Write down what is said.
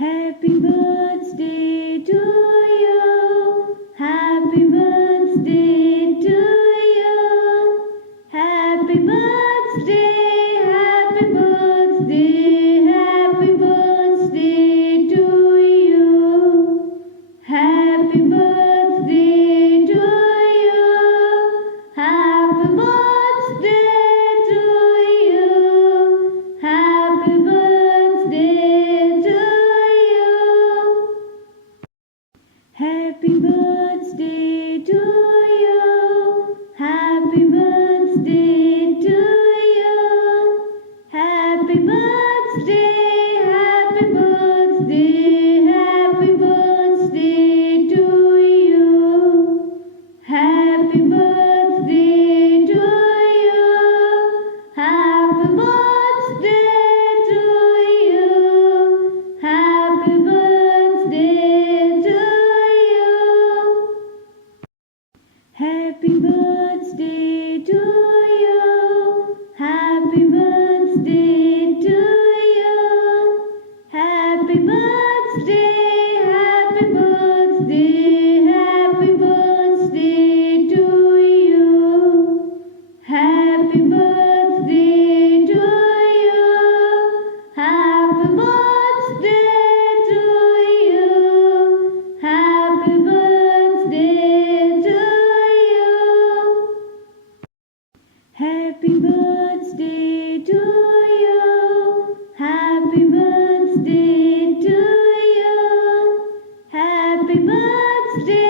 Happy birthday to you. Happy birthday to you. Happy birthday, happy birthday, happy birthday to you. Happy birthday to you. Happy birthday to you. Happy birthday to you. Happy birthday to you. Happy birthday to you. Happy birthday, happy birthday, happy birthday to you. Happy birthday to you. Happy birthday to you. Happy birthday to you. Happy birthday to you. Happy birthday to you. Happy birthday, happy birthday, happy birthday to you. Happy birthday to you. Happy birthday to you. Happy birthday to you. Happy birthday to you. Happy birthday to you. Happy birthday.